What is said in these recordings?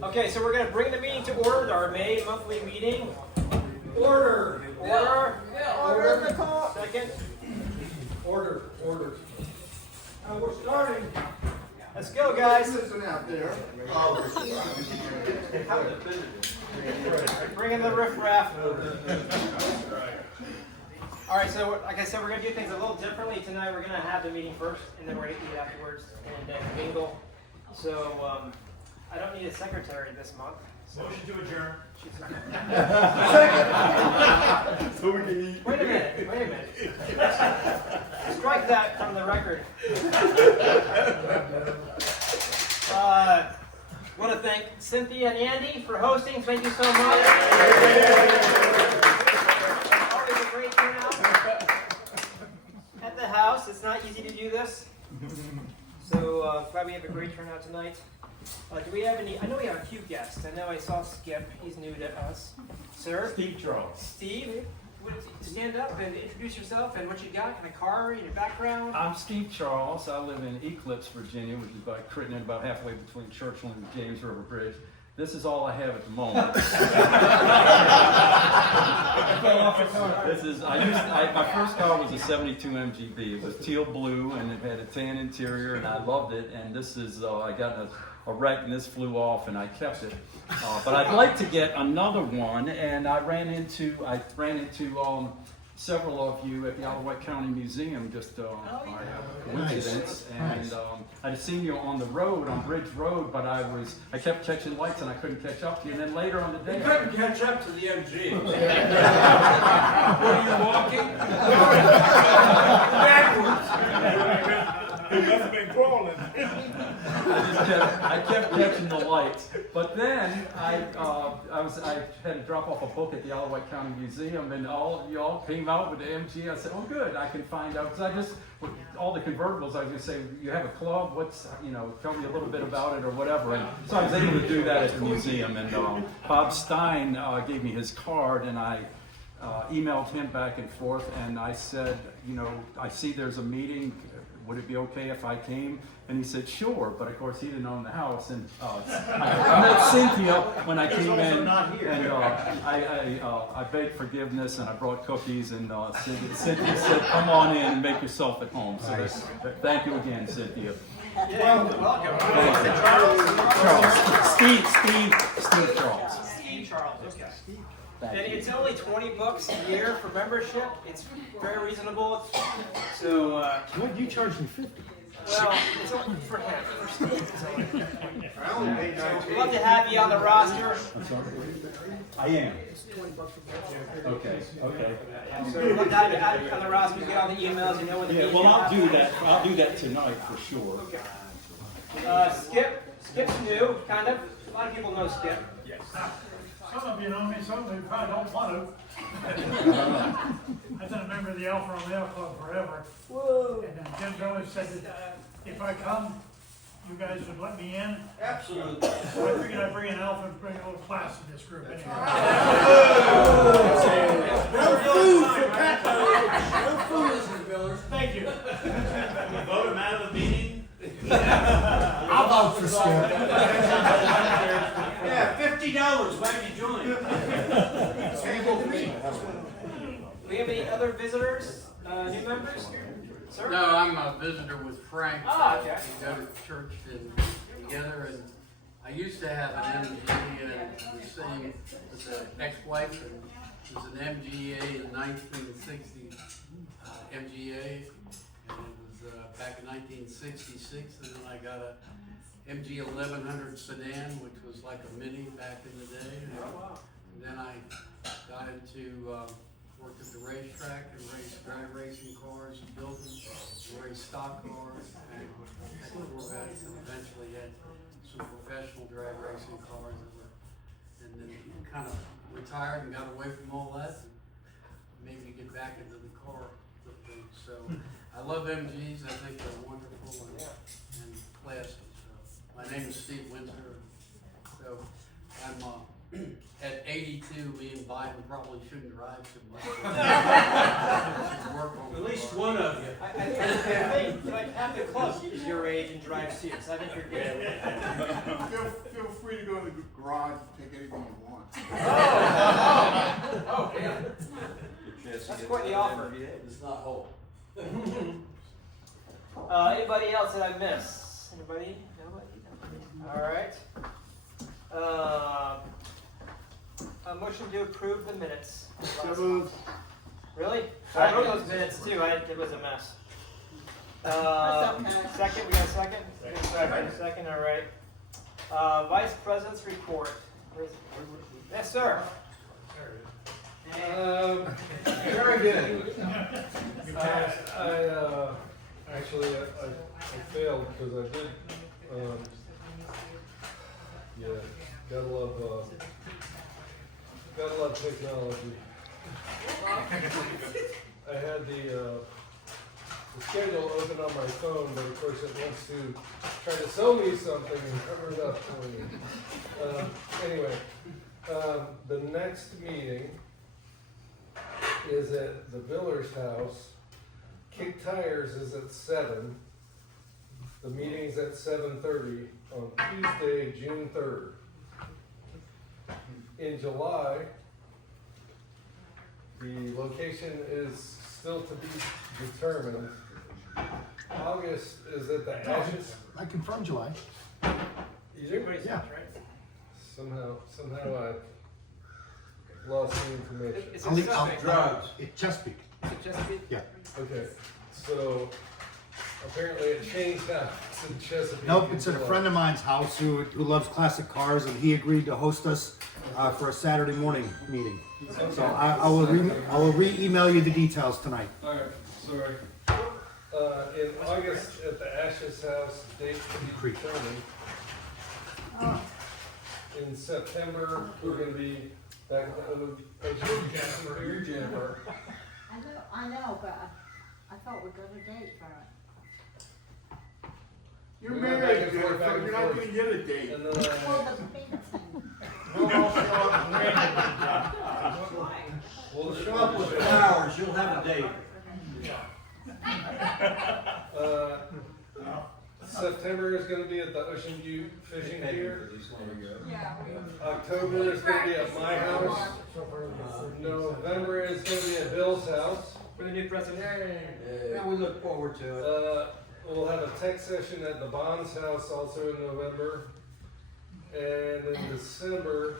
Okay, so we're going to bring the meeting to order, our May monthly meeting. Order. Order. Order. Second. Order. Order. We're starting. Let's go, guys. Listen out there. Bring in the riffraff. All right, so like I said, we're going to do things a little differently tonight. We're going to have the meeting first, and then we're going to eat afterwards, and then mingle. So I don't need a secretary this month. So. Motion to adjourn. So we can eat. Wait a minute. Strike that from the record. Want to thank Cynthia and Andy for hosting. Thank you so much. Always a great turnout at the house. It's not easy to do this. So glad we have a great turnout tonight. Do we have any? I know we have a few guests. I know I saw Skip. He's new to us. Sir? Steve Charles. Steve? Stand up and introduce yourself and what you got, kind of car, your background. I'm Steve Charles. I live in Eclipse, Virginia, which is like Crittenden, about halfway between Churchland and James River Bridge. This is all I have at the moment. My first car was a 72 MGB. It was teal blue and it had a tan interior and I loved it. And this is, I got a wreck and this flew off and I kept it. But I'd like to get another one, and I ran into several of you at the Alawite County Museum just by coincidence. Nice. And I'd seen you on the road, on Bridge Road, but I kept catching lights and I couldn't catch up to you. And then later on the day, You couldn't catch up to the MG. Were you walking? Backwards. You must have been crawling. I kept catching the lights, but then I had to drop off a book at the Alawite County Museum, and all of y'all came out with the MG. I said, "Oh, good, I can find out." Because with all the convertibles, I was going to say, "You have a club? Tell me a little bit about it or whatever." And so I was able to do that at the museum. And Bob Stein gave me his card, and I emailed him back and forth, and I said, I see there's a meeting. Would it be okay if I came? And he said, sure. But of course, he didn't own the house. And I met Cynthia when I came in, and I begged forgiveness, and I brought cookies. And Cynthia said, come on in and make yourself at home. So thank you again, Cynthia. Welcome. Charles. Steve Charles. Steve Charles, okay. And it's only $20 a year for membership. It's very reasonable. So, You charged me $50. well, it's only for him. For Steve. We'd love to have you on the roster. I am. Okay. So we'd love to have you on the roster. Get all the emails. When the Yeah, well, I'll do that. I'll do that tonight for sure. Okay. Skip's new, kind of. A lot of people know Skip. Yes. Some of you know me, some of you probably don't want to. I've been a member of the Alpha Romeo Club forever. Whoa. And Jim's always said that if I come, you guys would let me in. Absolutely. So I figured I'd bring an Alpha and bring a little class in this group anyway. Thank you. Vote him out of the meeting. I'll vote for Skip. Yeah, $50. Why did you join? Do we have any other visitors? New members? Sir? No, I'm a visitor with Frank. Okay. We go to church together, and I used to have an MG, and the same as an ex-wife, and it was an MGA in 1960, MGA, and it was back in 1966, and then I got a MG 1100 sedan, which was like a Mini back in the day, and then I got into worked at the racetrack and raced drag racing cars and built them, raced stock cars, and Corvettes, and eventually had some professional drag racing cars, and then kind of retired and got away from all that, and maybe get back into the car thing. So I love MGs. I think they're wonderful and classy. So my name is Steve Windsor. So I'm at 82, me and Biden probably shouldn't drive too much. At least one of you. I think like half the club is your age and drives too, so I think you're good. Feel free to go to the garage, take anything you want. Oh, yeah. That's quite the offer. It's not whole. Anybody else that I missed? Anybody? Nobody? All right. A motion to approve the minutes. So moved. Really? I wrote those minutes too. It was a mess. Second, we got a second? Second, all right. Vice President's report. Yes, sir. Very good. Actually, I failed because I did, gotta love technology. I had the schedule open on my phone, but of course it wants to try to sell me something and cover it up for me. Anyway, the next meeting is at the Villar's house. Kick Tires is at 7. The meeting's at 7:30 on Tuesday, June 3rd. In July, the location is still to be determined. August is at the Ashes. I confirmed July. You do? Yeah. Somehow I lost the information. It's I'll leave- Chesapeake. Drugs. It's Chesapeake. Is it Chesapeake? Yeah. Okay, so apparently it changed now. It's in Chesapeake. Nope, it's at a friend of mine's house who loves classic cars, and he agreed to host us for a Saturday morning meeting. So I will re-email you the details tonight. Alright, sorry. In August at the Ashes house, date to be determined. In September, we're gonna be back at the Beer Jammer. I know, but I thought we got a date for it. You're We're going married, back and forth, Jennifer, back and you're not forth. gonna get a date. And then Well, the painting. we'll Show up with flowers, you'll have a date. September is gonna be at the Ocean View Fishing Pier. October is gonna be at my house. November is gonna be at Bill's house. For the new president? Yeah, we look forward to it. We'll have a tech session at the Bonds house also in November. And in December,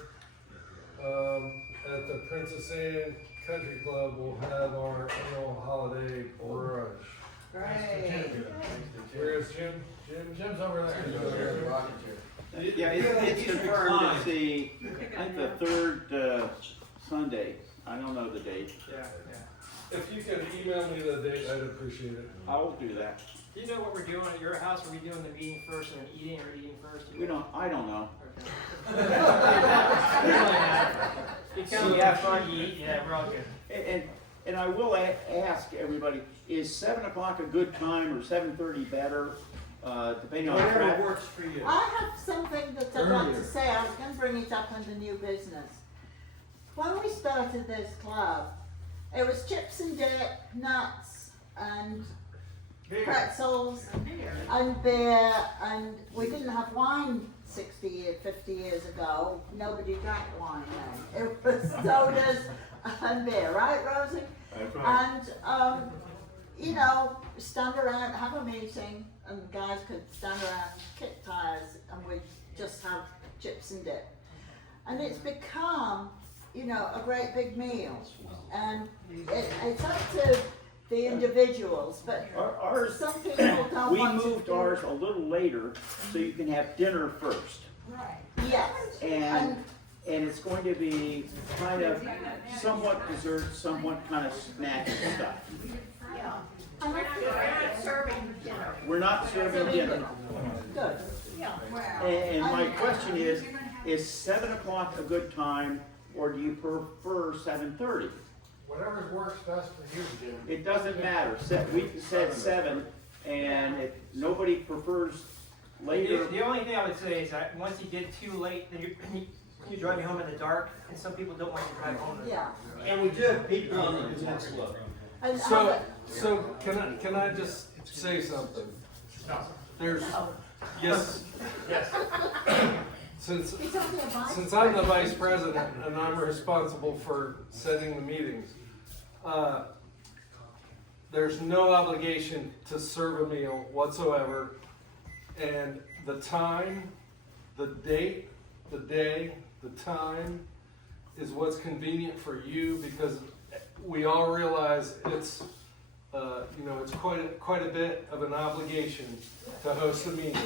at the Princess Anne Country Club, we'll have our annual holiday brunch. Great. Where is Jim? Jim's over there. Yeah, it's confirmed, it's the, I think the third Sunday, I don't know the date. Yeah. If you could email me the date, I'd appreciate it. I'll do that. Do you know what we're doing at your house? Are we doing the meeting first and then eating, or eating first? I don't know. You come, you have fun, you eat, yeah, we're all good. And I will ask everybody, is 7 o'clock a good time or 7:30 better, depending on Whatever traffic? works for you. I have something that I'd like to say. I was going to bring it up under new business. When we started this club, it was chips and dip, nuts, and pretzels, and beer, and we didn't have wine 50 years ago. Nobody drank wine then. It was sodas and beer, right, Rosie? That's right. And, you know, stand around, have a meeting, and the guys could stand around, kick tires, and we'd just have chips and dip. And it's become, you know, a great big meal. And it's up to the individuals, but Ours, some people don't we want to moved do- ours a little later, so you can have dinner first. Yes. And it's going to be kind of somewhat dessert, somewhat kind of snack stuff. And I feel We're not serving dinner. good. And my question is 7 o'clock a good time, or do you prefer 7:30? Whatever works best for you, Jim. It doesn't matter. We said 7, and if nobody prefers later. The only thing I would say is that once you get too late, then you drive me home in the dark, and some people don't want to drive home. Yeah. And we do have people on the next club. And So can I just say something? There's, yes, since He's only a vice since I'm the vice president and I'm responsible for setting the meetings, there's no obligation to serve a meal whatsoever, and the time, the date, the day, the time is what's convenient for you, because we all realize it's it's quite a bit of an obligation to host a meeting.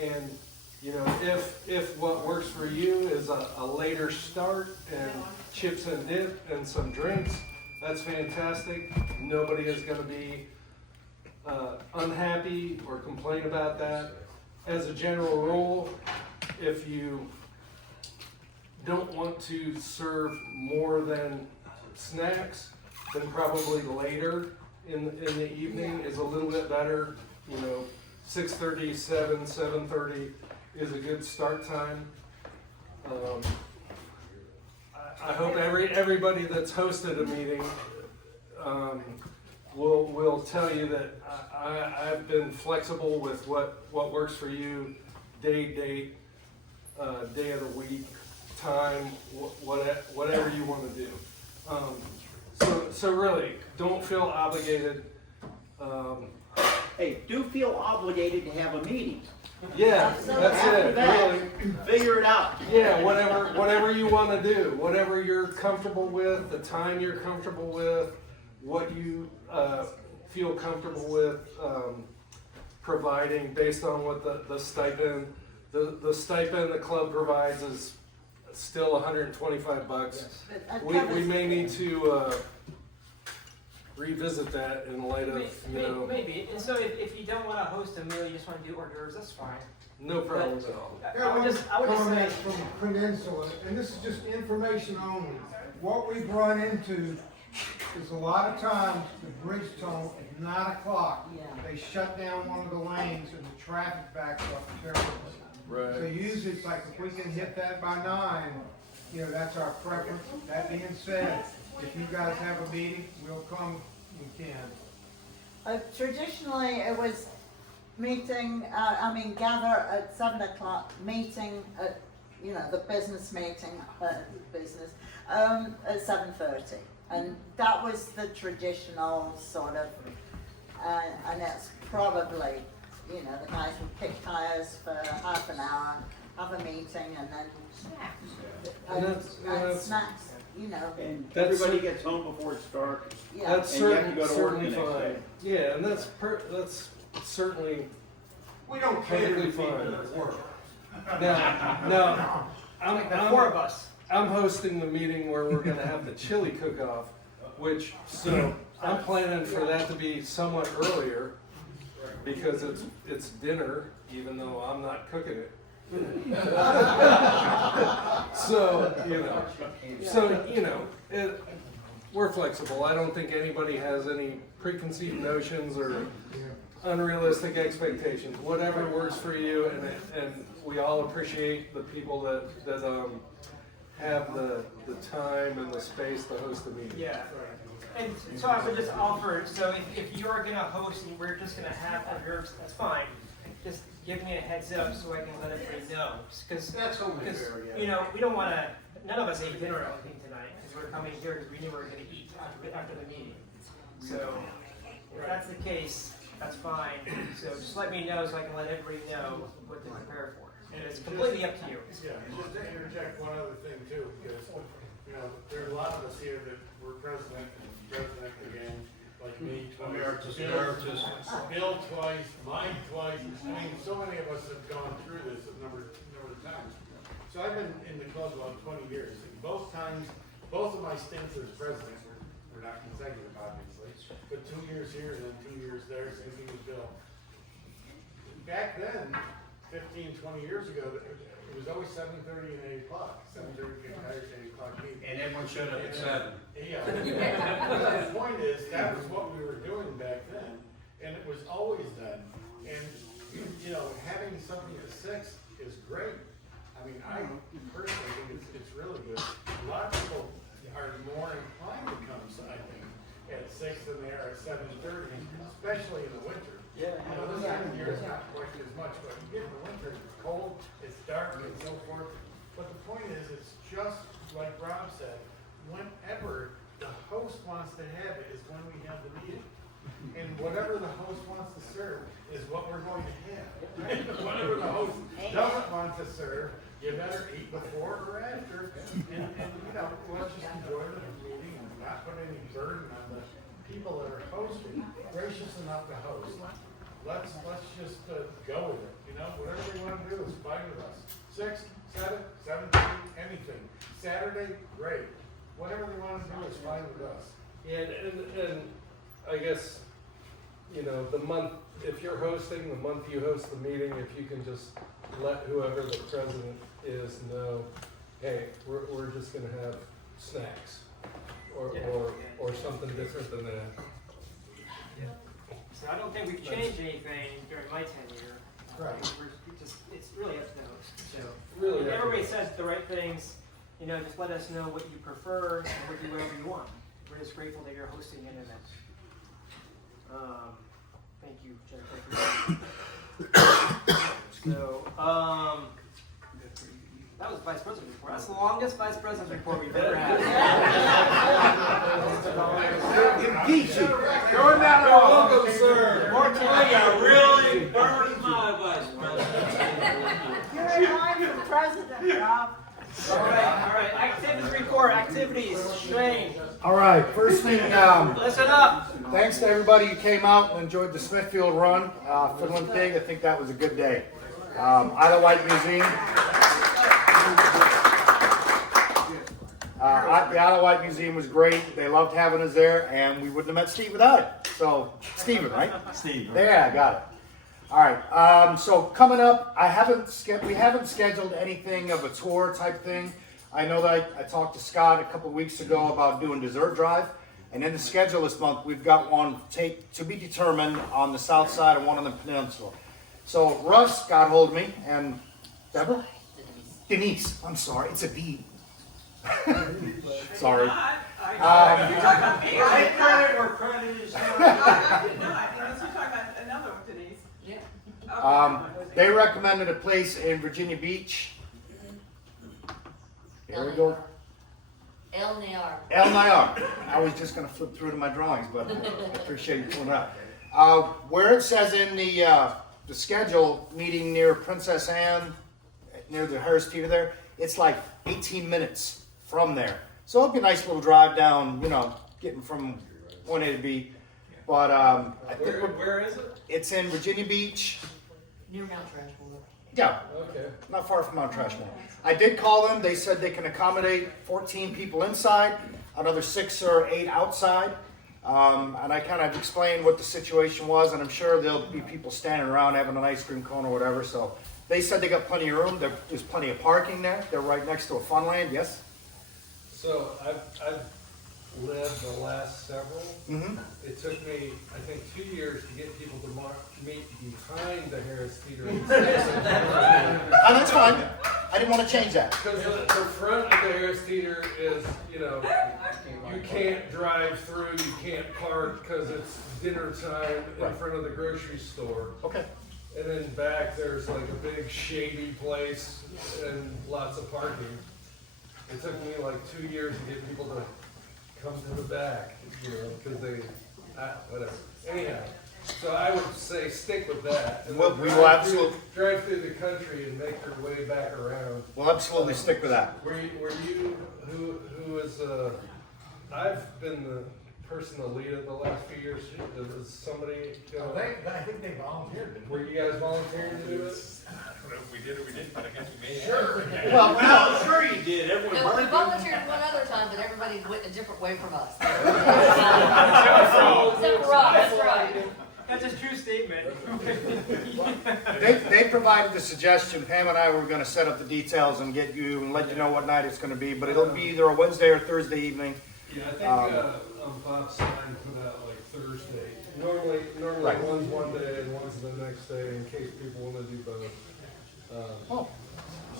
And if what works for you is a later start and chips and dip and some drinks, that's fantastic. Nobody is going to be unhappy or complain about that. As a general rule, if you don't want to serve more than snacks, then probably later in the evening is a little bit better. 6:30, 7:30 is a good start time. I hope everybody that's hosted a meeting will tell you that I've been flexible with what works for you, date, day of the week, time, whatever you want to do. So really, don't feel obligated. Hey, do feel obligated to have a meeting. Yeah, that's After it. that, Really. figure it out. Yeah, whatever you want to do, whatever you're comfortable with, the time you're comfortable with, what you feel comfortable with providing based on what the stipend, the stipend the club provides is still $125. We may need to revisit that in light of Maybe. And so if you don't want to host a meal, you just want to do hors d'oeuvres, that's fine. no problems at all. I would just Comment say, from Peninsula, and this is just information only. What we've run into is a lot of times the bridge tunnel at 9 o'clock, Yeah. they shut down one of the lanes and the traffic backs up terribly. Right. So usually it's like if we can hit that by 9, that's our preference. That being said, if you guys have a meeting, we'll come, we can. Traditionally, it was gather at 7 o'clock, meeting at, the business meeting, at 7:30. And that was the traditional sort of, and it's probably, the guys would kick tires for half an hour, have a meeting, and then and snacks, And That's everybody cer- gets home before it's dark. yeah. That's And you have to go to work certainly the next fine. day. Yeah, and that's certainly We don't cater to perfectly people fine. that work. Now, the four of us. I'm hosting the meeting where we're gonna have the chili cook-off, so I'm planning for that to be somewhat earlier because it's dinner, even though I'm not cooking it. We're flexible. I don't think anybody has any preconceived notions or unrealistic expectations. Whatever works for you, and we all appreciate the people that have the time and the space to host the meeting. Yeah. And so I would just offer, so if you're going to host and we're just going to have hors d'oeuvres, that's fine. Just give me a heads up so I can let everybody know. Because That's only fair, yeah. we don't want to, none of us ate dinner or anything tonight because we're coming here because we knew we were going to eat after the meeting. So if that's the case, that's fine. So just let me know so I can let everybody know what to prepare for. And it's completely up to you. Yeah, just to interject one other thing too, because, there are a lot of us here that were president again, like me. Emeritus. Bill twice, Mike twice. So many of us have gone through this a number of times. So I've been in the club about 20 years. And both of my stints as president were not consecutive, obviously, but 2 years here and then 2 years there, same thing with Bill. Back then, 15, 20 years ago, it was always 7:30 and 8 o'clock. 7:30 getting tired, 8 o'clock meeting. And everyone showed up at 7. Yeah. The point is, that was what we were doing back then, and it was always done. And, having something at 6 is great. I personally think it's really good. A lot of people are more inclined to come, I think, at 6 than they are at 7:30, especially in the winter. Yeah. This time of year it's not quite as much, but you get in the winter, it's cold, it's dark and so forth. But the point is, it's just like Rob said, whenever the host wants to have it is when we have the meeting. And whatever the host wants to serve is what we're going to have. Whatever the host doesn't want to serve, you better eat before or after. And you know, let's just enjoy the meeting and not put any burden on the people that are hosting. Gracious enough to host. Let's just go with it. You know, whatever they want to do is fine with us. 6, 7, 17, anything. Saturday, great. Whatever they want to do is fine with us. And I guess, you know, the month, if you're hosting, the month you host the meeting, if you can just let whoever the president is know, hey, we're just gonna have snacks or something different than that. So I don't think we've changed anything during my tenure. Right. It's really up to the host. So Really, if everybody says the right things, you know, just let us know what you prefer and we'll do whatever you want. We're just grateful that you're hosting an event. Thank you, Jennifer. So, that was Vice President's report. That's the longest Vice President's report we've ever had. Impeach him. Going down the welcome, sir. More time. Really burned my vice president. You're in line for president, Rob. All right. Activities report. Activities. Shane, All right, first thing, listen up. thanks to everybody who came out and enjoyed the Smithfield run, Fiddlin' Pig. I think that was a good day. Isle White Museum. The Isle White Museum was great. They loved having us there, and we wouldn't have met Steve without it. So, Steven, right? Steve. There, I got it. All right. So coming up, we haven't scheduled anything of a tour type thing. I know that I talked to Scott a couple weeks ago about doing dessert drive, and in the schedule this month we've got one to be determined on the south side and one on the peninsula. So Russ got hold of me and Deborah, Denise. I'm sorry, it's a D. Sorry. You're talking about me, right? Credit where credit is due. No, I think you're talking about another one, Denise. Yeah. They recommended a place in Virginia Beach. There we go. El Nayar. El Nayar. I was just going to flip through to my drawings, but I appreciate you pulling it up. Where it says in the schedule, meeting near Princess Anne, near the Harris Theater there, it's like 18 minutes from there. So it'd be a nice little drive down, you know, getting from point A to B. But I think Where is it? it's in Virginia Beach. Near Mount Trashmore. Yeah, Okay. not far from Mount Trashmore. I did call them. They said they can accommodate 14 people inside, another 6 or 8 outside. And I kind of explained what the situation was, and I'm sure there'll be people standing around having an ice cream cone or whatever. So they said they got plenty of room. There's plenty of parking there. They're right next to a Funland. Yes. So I've led the last several. Mm-hmm. It took me, I think, 2 years to get people to meet behind the Harris Theater. And that's fine. I didn't want to change that. Because the front of the Harris Theater is, you know, you can't drive through, you can't park because it's dinner time in Right. front of the grocery store. Okay. And then back there's like a big shady place and lots of parking. It took me like 2 years to get people to come to the back, you know, because whatever. Anyhow, so I would say stick with that. And Well, then we will drive absolutely- drive through the country and make your way back around. We'll absolutely stick with that. Were you who is I've been the person to lead it the last few years. Is somebody? I think they volunteered. didn't they? Were you guys volunteering to do it? I don't know if we did or we didn't, but I guess we made it. Sure. Well, Sure you did. Everyone No, we volunteered. volunteered one other time, but everybody went a different way from us. Except for Rob, that's right. That's a true statement. they provided the suggestion. Pam and I were going to set up the details and get you and let you know what night it's going to be. But it'll be either a Wednesday or Thursday evening. Yeah, I think Bob Stein put out like Thursday. Normally Right. one's one day and one's the next day in case people want to do both. Oh,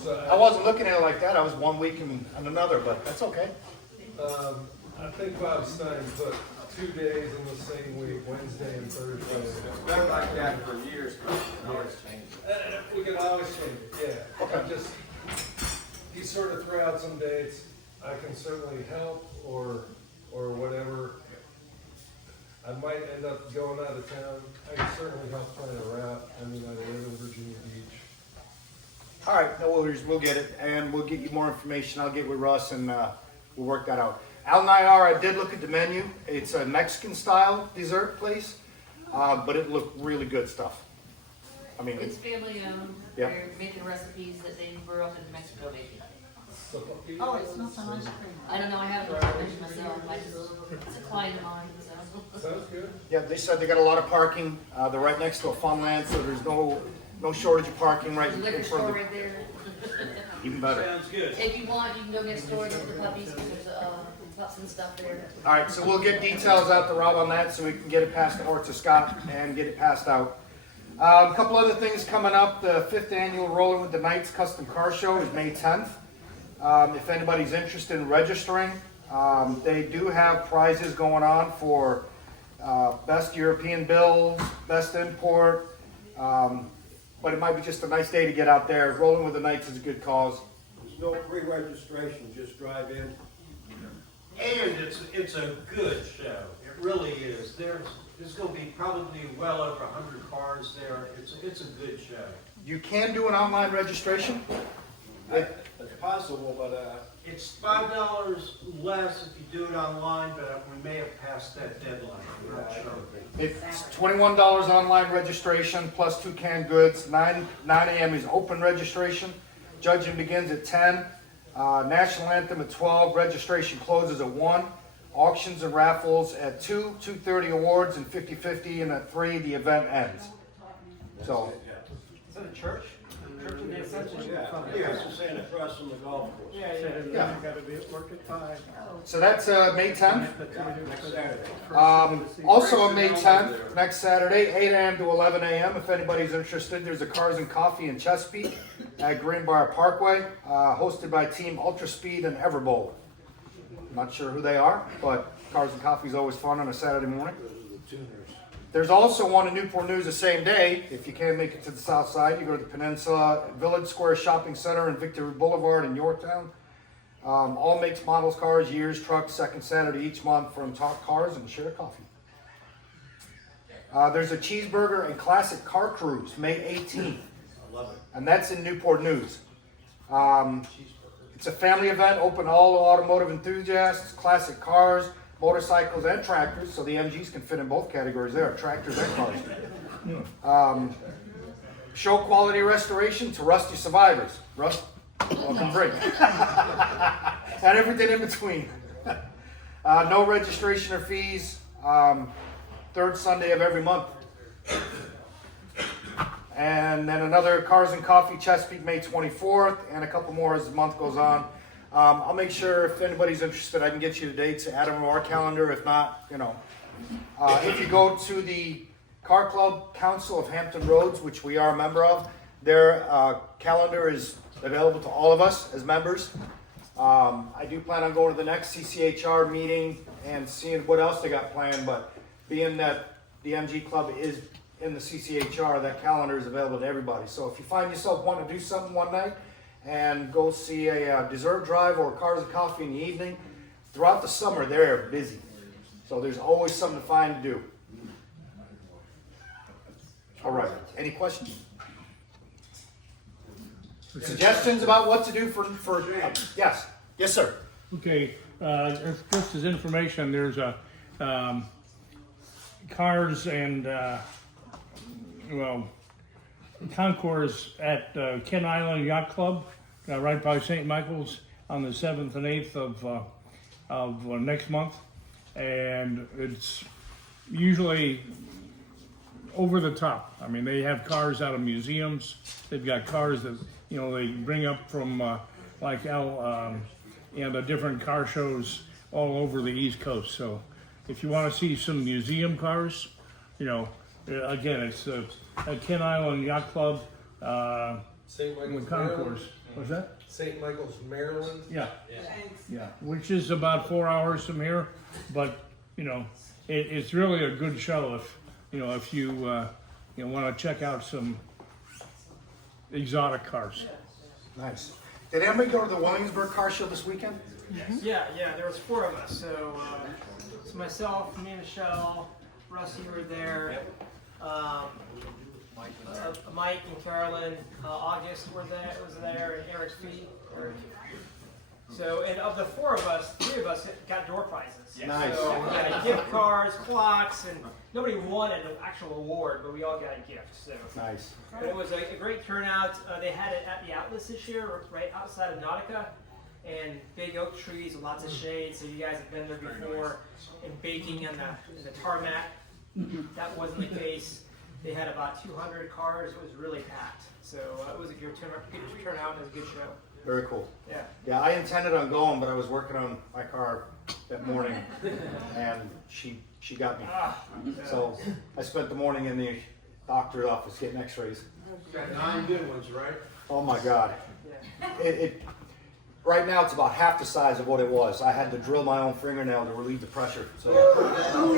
So I wasn't looking at it like that. I was one week and another, but that's okay. I think Bob Stein put 2 days in the same week, Wednesday and Thursday. It's been like that for years, but now it's changed. We can always change it, yeah. Okay. Just, if you sort of throw out some dates, I can certainly help or whatever. I might end up going out of town. I can certainly help plan a route. I mean, I live in Virginia Beach. All right, no worries, we'll get it, and we'll get you more information. I'll get with Russ, and we'll work that out. Al Nayar, I did look at the menu. It's a Mexican-style dessert place, but it looked really good stuff. I mean, It's family owned. Yeah. They're making recipes that they grew up in Mexico making. Oh, it's not an ice cream. I don't know, I haven't tried myself. It's a client of mine, so. Sounds good. yeah, they said they got a lot of parking. They're right next to a farmland, so there's no shortage of parking right There's a in liquor front store of it. right there. Even better. Sounds good. If you want, you can go next door to the puppies, because there's, pups and stuff there. All right, so we'll get details out to Rob on that, so we can get it passed or to Scott and get it passed out. A couple other things coming up. The 5th annual Rolling with the Knights Custom Car Show is May 10th. If anybody's interested in registering, they do have prizes going on for best European bills, best import, but it might be just a nice day to get out there. Rolling with the Knights is a good cause. There's no pre-registration, just drive in. And it's a good show. It really is. There's going to be probably well over 100 cars there. It's a good show. You can do an online registration. It's possible, but it's $5 less if you do it online. But we may have passed that deadline. I'm not sure. It's $21 online registration plus 2 canned goods. 9 a.m. is open registration. Judging begins at 10. National Anthem at 12. Registration closes at 1. Auctions and raffles at 2. 2:30 awards and 50-50, and at 3 the event ends. So. Is that a church? Church of the Ascension? Yeah, it's saying across from the golf course. Yeah. Gotta be at work at 5. So that's May 10th. Next Saturday. Also on May 10th, next Saturday, 8 a.m. to 11 a.m. If anybody's interested, there's a Cars and Coffee in Chesapeake at Greenbrier Parkway, hosted by Team Ultra Speed and Everbowl. Not sure who they are, but Cars and Coffee is always fun on a Saturday morning. There's also one in Newport News the same day. If you can't make it to the south side, you go to the Peninsula Village Square Shopping Center and Victory Boulevard in Yorktown. All makes, models, cars, years, trucks, second Saturday each month from Talk Cars and Share Coffee. There's a cheeseburger and classic car cruise, May 18th. I love it. And that's in Newport News. It's a family event, open to all automotive enthusiasts, classic cars, motorcycles, and tractors, so the MGs can fit in both categories there, tractors and cars. Show quality restoration to rusty survivors. Rust, welcome drink. And everything in between. No registration or fees. 3rd Sunday of every month. And then another Cars and Coffee Chesapeake May 24th, and a couple more as the month goes on. I'll make sure if anybody's interested, I can get you the dates, add them to our calendar. If not, if you go to the Car Club Council of Hampton Roads, which we are a member of, their calendar is available to all of us as members. I do plan on going to the next CCHR meeting and seeing what else they got planned, but being that the MG Club is in the CCHR, that calendar is available to everybody. So if you find yourself wanting to do something one night and go see a dessert drive or Cars and Coffee in the evening, throughout the summer they're busy. So there's always something to find to do. All right, any questions? Suggestions about what to do for yes. Yes, sir. Okay, just as information, there's a cars and concourse at Ken Island Yacht Club, right by St. Michael's, on the 7th and 8th of next month, and it's usually over the top. I mean, they have cars out of museums. They've got cars that they bring up from different car shows all over the East Coast. So if you want to see some museum cars, again, it's at Ken Island Yacht Club, St. Michael's, concourse. Maryland. What's that? St. Michael's, Maryland. Yeah, which is about 4 hours from here, but it's really a good show if you want to check out some exotic cars. Nice. Did anybody go to the Williamsburg car show this weekend? Yeah, there was 4 of us. So it's myself, me and Michelle, Rusty were there. Mike and Carolyn, August was there, and Eric's feet. So, and of the 4 of us, 3 of us got door prizes. Nice. So we got gift cards, clocks, and nobody won an actual award, but we all got a gift. So Nice. but it was a great turnout. They had it at the outlets this year, right outside of Nautica, and big oak trees with lots of shade. So you guys have been there before, and baking in the tarmac. That wasn't the case. They had about 200 cars. It was really packed. So it was a good turnout. And it was a good show. Very cool. Yeah. Yeah, I intended on going, but I was working on my car that morning, and she got me. So I spent the morning in the doctor's office getting X-rays. You got 9 good ones, right? Oh my God! Yeah. Right now it's about half the size of what it was. I had to drill my own fingernail to relieve the pressure. So. Right. So,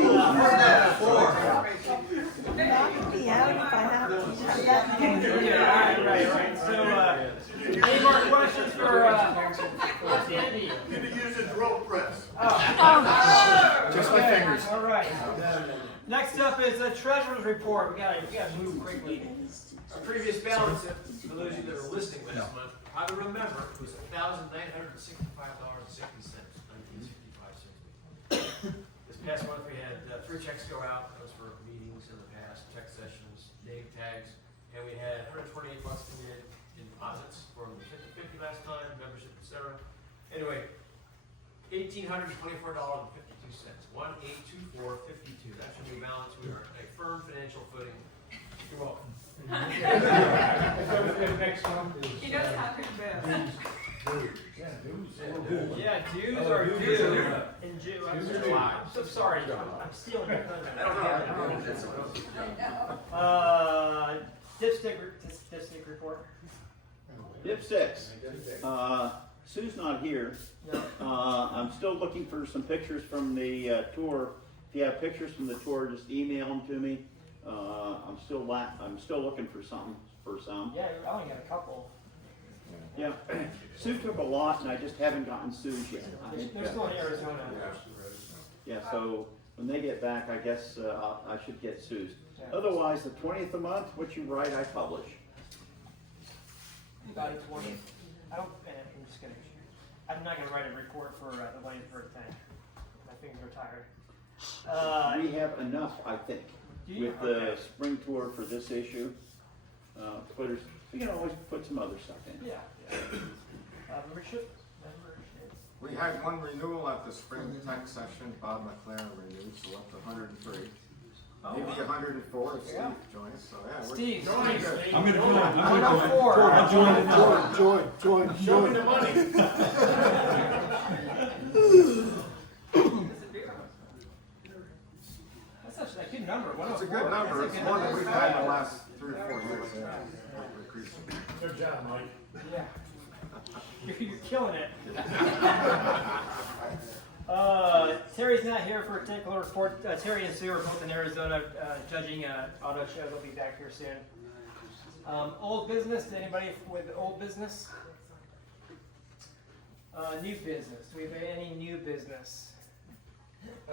any more questions for Andy? You could use a drill press. Just my fingers. All right. Next up is the treasurer's report. We gotta move quickly. Our previous balance, for those of you that are listening last month, how to remember, it was $1,965.60, 1965. This past month we had 3 checks go out. Those for meetings in the past, check sessions, name tags, and we had $128 come in deposits for the 50 last time, membership, etc. Anyway, $1,824.52, 1,824.52. That's your new balance. We are a firm financial footing. You're welcome. Next month is He knows how to invest. Yeah, dues are due in June. I'm so sorry. I'm stealing your thunder. Dipstick report. Dipsticks. Sue's not here. No. I'm still looking for some pictures from the tour. If you have pictures from the tour, just email them to me. I'm still looking for some. Yeah, I only got a couple. Yeah, Sue took a lot, and I just haven't gotten Sue's yet. They're still in Arizona. Yeah, so when they get back, I guess I should get Sue's. Yeah. Otherwise, the 20th of the month, what you write, I publish. About 20. I'm not gonna write a report for the Williamsburg thing. My fingers are tired. We have enough, I think, with the spring tour for this issue. We can always put some other stuff in. Yeah. Membership. We had one renewal at the spring tech session. Bob McLaren renewed, so up to 103. Maybe 104 if Steve joins. So yeah, Steve. I'm gonna join. Show me the money. That's such a good number. It's a good number. It's one that we've had in the last 3 or 4 years. Good job, Mike. Yeah. You're killing it. Terry's not here for a technical report. Terry and Sue are both in Arizona judging auto show. They'll be back here soon. Old business. Anybody with old business? New business. Do we have any new business?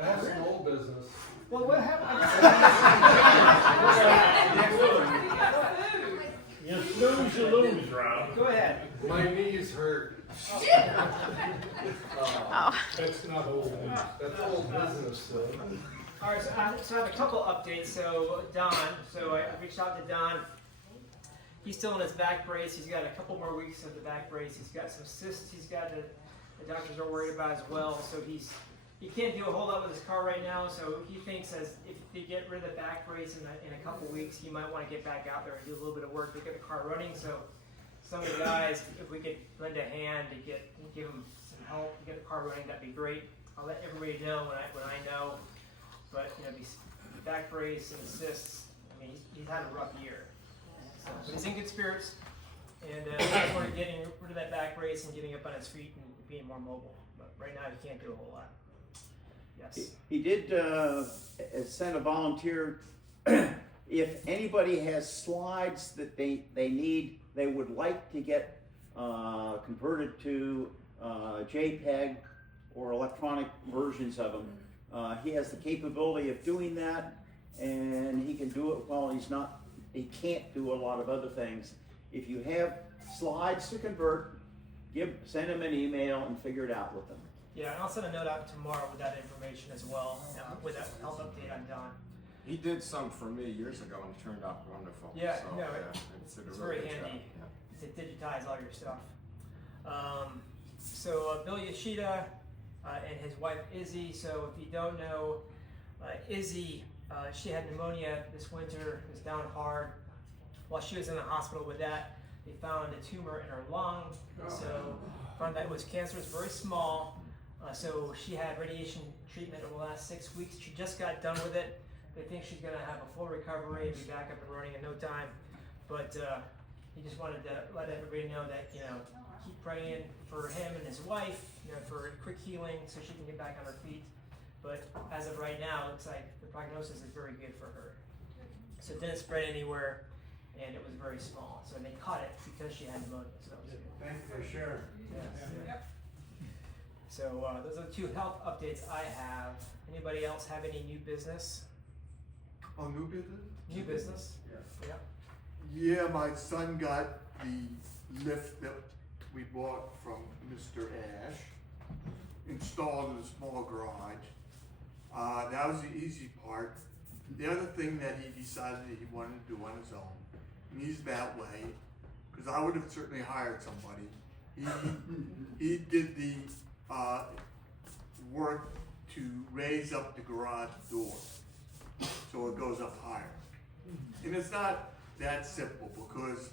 I have some old business. Well, what happened? You snooze, you lose, Rob. Go ahead. My knees hurt. That's not old news. That's old business, though. All right, so I have a couple updates. So Don, I reached out to Don. He's still in his back brace. He's got a couple more weeks of the back brace. He's got some cysts. He's got the doctors are worried about as well. So he can't do a whole lot with his car right now. So he thinks as if they get rid of the back brace in a couple weeks, he might want to get back out there and do a little bit of work to get the car running. So some of the guys, if we could lend a hand to give them some help to get the car running, that'd be great. I'll let everybody know when I know. But these back brace and cysts, I mean, he's had a rough year. So, but he's in good spirits, and we're getting rid of that back brace and getting up on his feet and being more mobile. But right now, he can't do a whole lot. Yes. He did send a volunteer. If anybody has slides that they need, they would like to get converted to JPEG or electronic versions of them. He has the capability of doing that, and he can do it while he can't do a lot of other things. If you have slides to convert, send him an email and figure it out with them. Yeah, and I'll send a note out tomorrow with that information as well, with that health update on Don. He did some for me years ago and it turned out wonderful. Yeah, so, no, it's it's very handy to digitize all your stuff. Bill Yoshida and his wife Izzy. So if you don't know, Izzy, she had pneumonia this winter. It was down hard. While she was in the hospital with that, they found a tumor in her lung. So found that it was cancerous, very small. So she had radiation treatment over the last 6 weeks. She just got done with it. They think she's going to have a full recovery and be back up and running in no time. But he just wanted to let everybody know that, keep praying for him and his wife, for quick healing so she can get back on her feet. But as of right now, it looks like the prognosis is very good for her. So it didn't spread anywhere, and it was very small. So they caught it because she had pneumonia. So that was good. Thank you for sharing. Yes. So those are the two health updates I have. Anybody else have any new business? Oh, new business? New business? Yeah. Yeah, my son got the lift that we bought from Mr. Ash installed in a small garage. That was the easy part. The other thing that he decided that he wanted to do on his own, and he's that way, because I would have certainly hired somebody. He did the work to raise up the garage door so it goes up higher. And it's not that simple because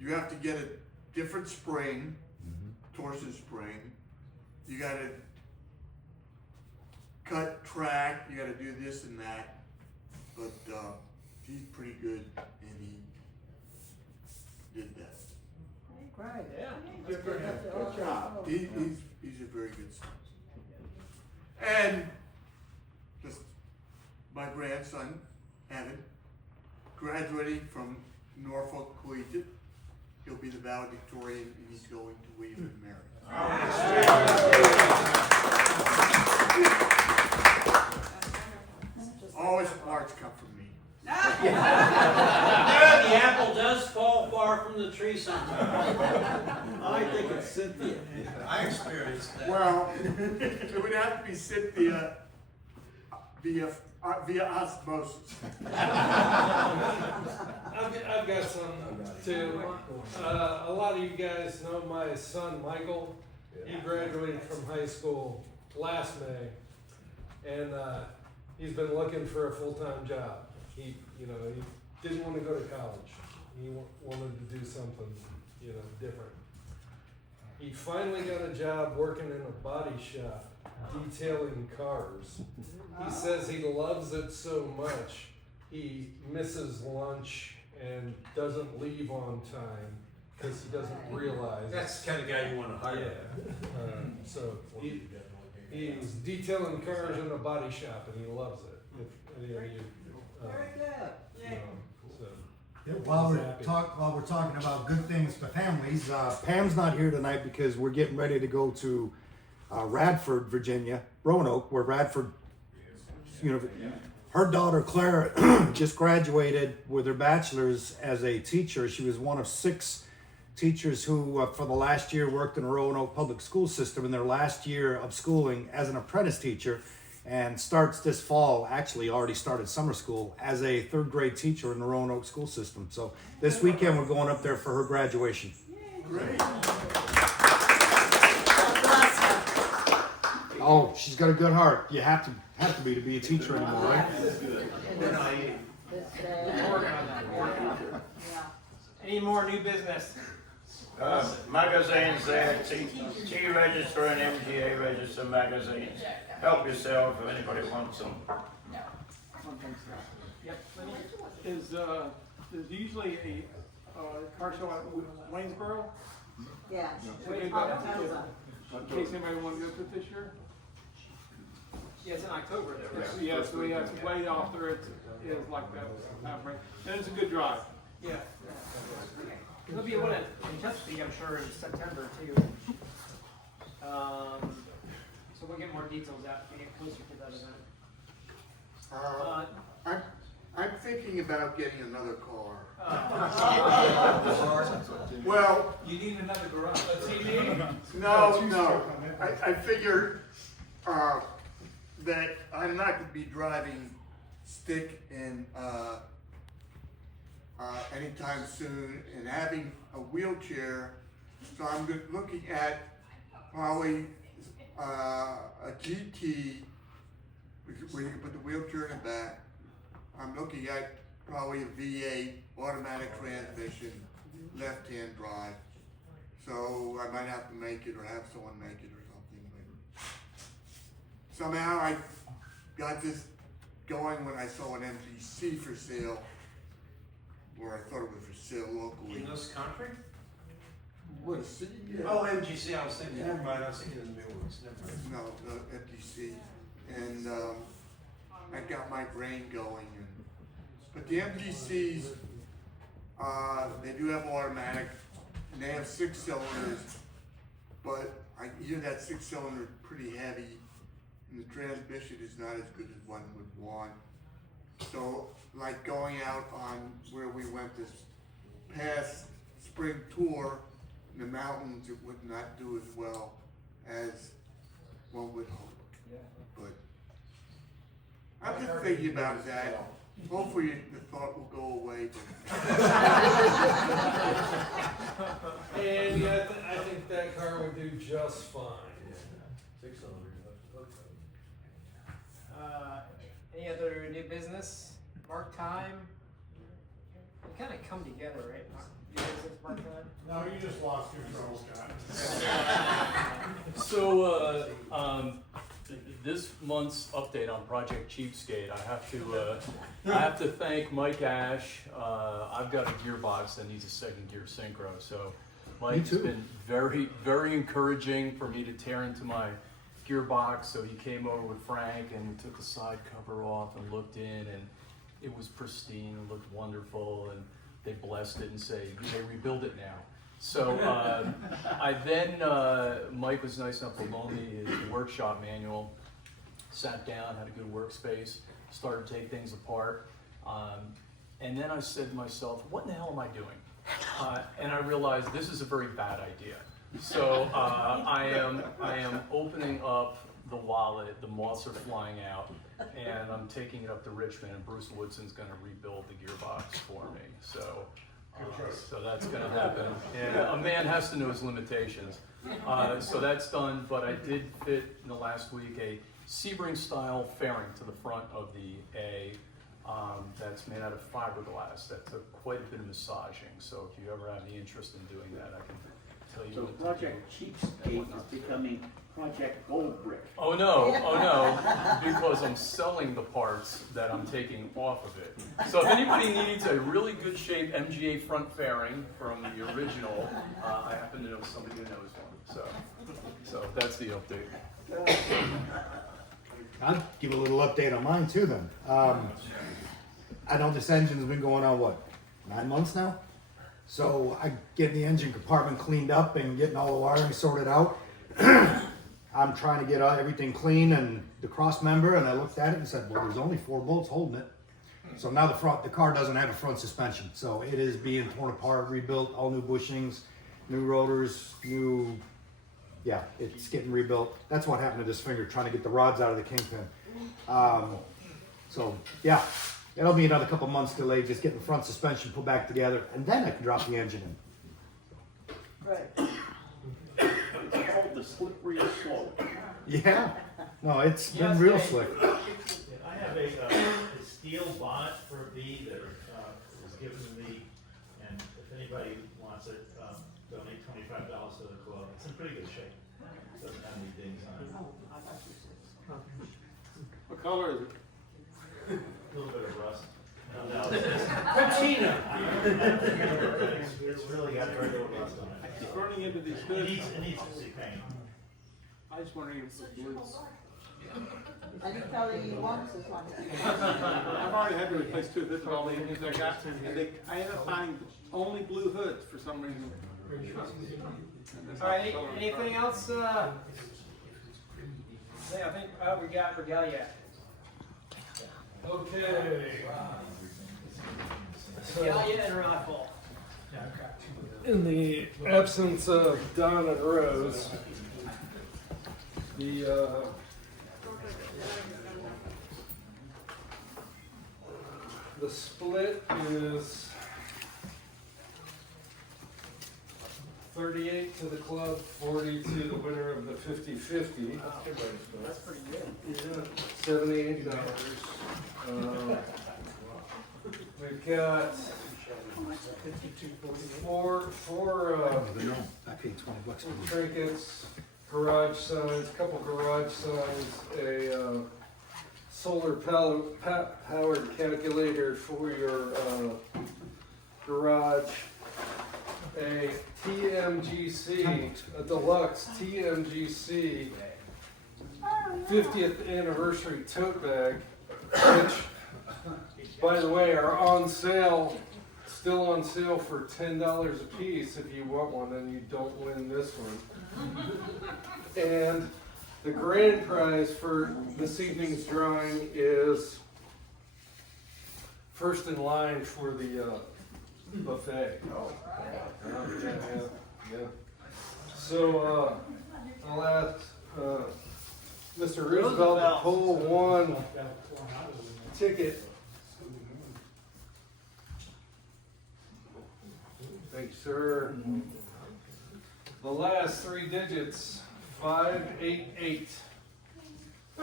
you have to get a different spring, torsion spring. You got to cut track. You got to do this and that. But he's pretty good, and he did that. Great. Yeah. Good for him. Good job. He's a very good son. And just my grandson, Evan, graduating from Norfolk Collegiate. He'll be the valedictorian, and he's going to William and Mary. Always parts come from me. The apple does fall far from the tree sometimes. I think it's Cynthia. I experienced that. Well, it would have to be Cynthia via osmosis. I've got some too. A lot of you guys know my son Michael. He graduated from high school last May, and he's been looking for a full-time job. He didn't want to go to college. He wanted to do something, different. He finally got a job working in a body shop, detailing cars. He says he loves it so much, he misses lunch and doesn't leave on time because he doesn't realize. That's the kind of guy you want to hire. Yeah. So he's detailing cars in a body shop and he loves it. If any of you, Very good. Yeah, while we're talking about good things for families, Pam's not here tonight because we're getting ready to go to Radford, Virginia, Roanoke, where Radford, her daughter Claire just graduated with her bachelor's as a teacher. She was one of 6 teachers who, for the last year, worked in the Roanoke public school system in their last year of schooling as an apprentice teacher. And starts this fall, actually already started summer school, as a 3rd grade teacher in the Roanoke school system. So this weekend we're going up there for her graduation. Great. Oh, she's got a good heart. You have to be a teacher anymore, right? Any more new business? Magazines there, T register and MGA register magazines. Help yourself if anybody wants them. Is there's usually a car show at Waynesboro? Yeah. In case anybody wants to go to it this year? Yeah, it's in October though, right? Yeah, so we have to wait after it is like that time frame. And it's a good drive. Yeah. There'll be one in Chesapeake, I'm sure, in September too. So we'll get more details out when we get closer to that event. I'm thinking about getting another car. Well, Well, You need another garage. no. I figure that I'm not gonna be driving stick in anytime soon and having a wheelchair. So I'm looking at probably a GT where you can put the wheelchair in the back. I'm looking at probably a V8 automatic transmission, left-hand drive. So I might have to make it or have someone make it or something. But somehow I got this going when I saw an MGC for sale, or I thought it was for sale locally. In this country? What a city? Yeah. Oh, MGC, I was thinking, never mind, I was thinking of the new ones, never mind. No, the MGC. And I got my brain going. But the MGCs, they do have automatic, and they have 6 cylinders, but I hear that 6-cylinder is pretty heavy, and the transmission is not as good as one would want. So, like going out on where we went this past spring tour in the mountains, it would not do as well as one would hope. But I'm just thinking about that. Hopefully the thought will go away. And yeah, I think that car would do just fine. 600. Any other new business? Mark time? We kind of come together, right? New business, mark time? No, you just lost control, Scott. So, this month's update on Project Cheapskate, I have to thank Mike Ash. I've got a gearbox that needs a second gear synchro, so Mike's been very, very encouraging for me to tear into my gearbox. So he came over with Frank and took the side cover off and looked in, and it was pristine and looked wonderful, and they blessed it and say, they rebuild it now. So Mike was nice enough to loan me his workshop manual. Sat down, had a good workspace, started to take things apart, and then I said to myself, what in the hell am I doing? And I realized this is a very bad idea. So I am opening up the wallet, the moths are flying out, and I'm taking it up to Richmond, and Bruce Woodson's gonna rebuild the gearbox for me. So that's gonna happen. And a man has to know his limitations. So that's done, but I did fit in the last week a Sebring style fairing to the front of the A that's made out of fiberglass. That took quite a bit of massaging. So if you ever have any interest in doing that, I can tell you So what to Project Cheapskate is becoming Project Gold Brick. Oh no, because I'm selling the parts that I'm taking off of it. So if anybody needs a really good shape MGA front fairing from the original, I happen to know somebody who knows one. So that's the update. I'll give a little update on mine too then. I know this engine's been going on, what, 9 months now? So I get the engine compartment cleaned up and getting all the wiring sorted out. I'm trying to get everything clean and the cross member, and I looked at it and said, well, there's only 4 bolts holding it. So now the car doesn't have a front suspension. So it is being torn apart, rebuilt, all new bushings, new rotors, yeah, it's getting rebuilt. That's what happened to this finger, trying to get the rods out of the kingpin. So yeah, it'll be another couple months delay, just getting the front suspension put back together, and then I can drop the engine in. Right. It's called the slippery slope. Yeah, no, it's been real slick. I have a steel bonnet for a B that was given to me, and if anybody wants it, donate $25 to the club. It's in pretty good shape. Doesn't have any dings on it. What color is it? A little bit of rust. No, it's patina. It's really got very little rust on it. It's running into these It goods. needs to see paint. I was wondering if it was Any color you want as long as you I've already had to replace 2 of all the engines I got, and I ended up finding only blue hoods for some reason. All right, anything else? I think we got Regalia. Okay. Regalia and raffle. In the absence of Don and Rose, the split is 38 to the club, 40 to the winner of the 50-50. That's pretty good. Yeah, $78. We've got four I paid $20 for it. trinkets, garage signs, couple garage signs, a solar powered calculator for your garage, a TMGC, a deluxe TMGC 50th anniversary tote bag, which, by the way, are on sale, still on sale for $10 a piece if you want one and you don't win this one. And the grand prize for this evening's drawing is first in line for the buffet. Yeah. So I'll ask Mr. Roosevelt to pull one ticket. Thanks, sir. The last 3 digits, 588. I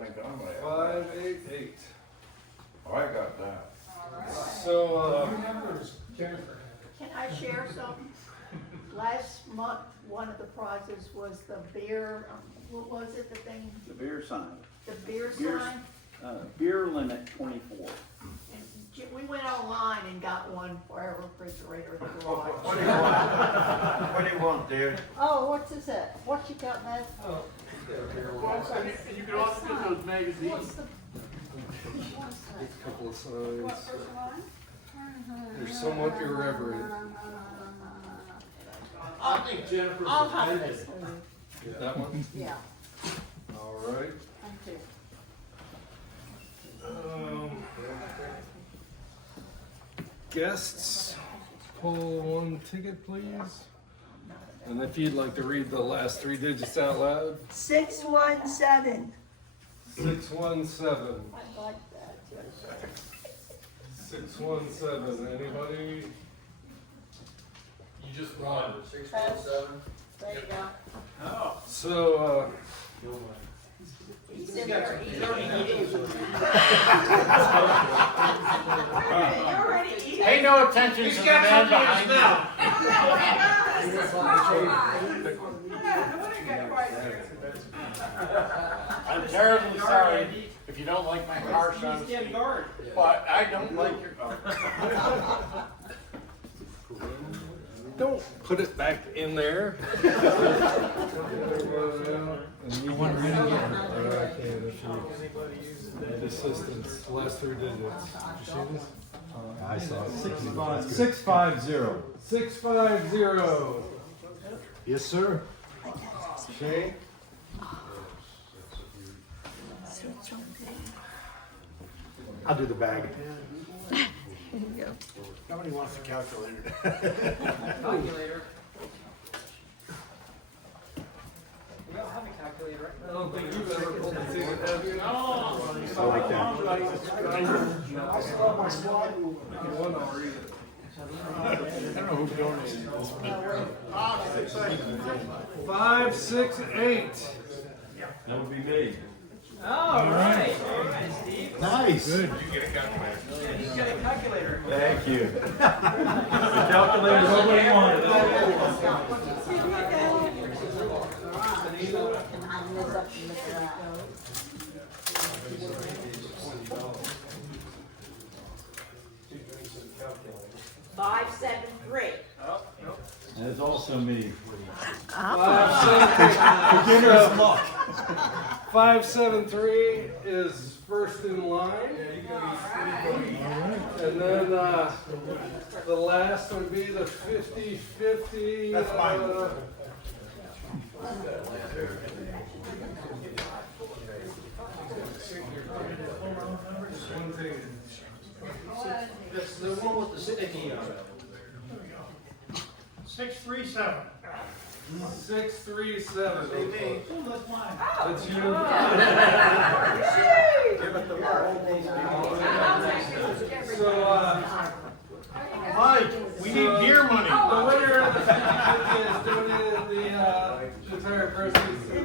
think I'm there. 588. Oh, I got that. So, Can I share something? Last month, one of the prizes was the beer, what was it, the thing? The beer sign. The beer Beer- sign? Beer limit 24. And we went online and got one for our refrigerator in the garage. What do you want, dear? Oh, what's this at? What you got, Matt? Oh. You can also get those magazines. What's the? a couple of signs. They're somewhat irreverent. I think Jennifer's I'll have offended. this. That one? Yeah, All right. thank you. Guests, pull one ticket, please. And if you'd like to read the last 3 digits out loud. 617. 617. I like that. 617. Anybody? You just won. 617. There you go. Oh. So, He's in there. He's already eating. You're already eating. Pay no attention to the man behind I'm terribly sorry if you don't like my harsh honesty, but I don't like your car. don't put it back in there. Assistance, last 3 digits. Did you see this? I saw it. 650. 650. Yes, sir. Shane? I'll do the bag. Nobody wants a calculator. Calculator. We all have a calculator, right? I don't think you've ever pulled a ticket, have you? I like that. One, I'll read it. I don't know who donated this. 568. That would be me. All right, Steve. Nice. Good. You get a calculator. Yeah, he's got a calculator. Thank you. The calculator's what we wanted. Can I live up and look at that? 573. That's also me. Beginner's luck. 573 is first in line. And then the last would be the 50-50. That's mine. One thing. This the one with the sticky on it. 637. 637. Oh. That's you. Give it the word. So, Mike, we need gear money. the winner of the 50-50 is donated the entire proceeds to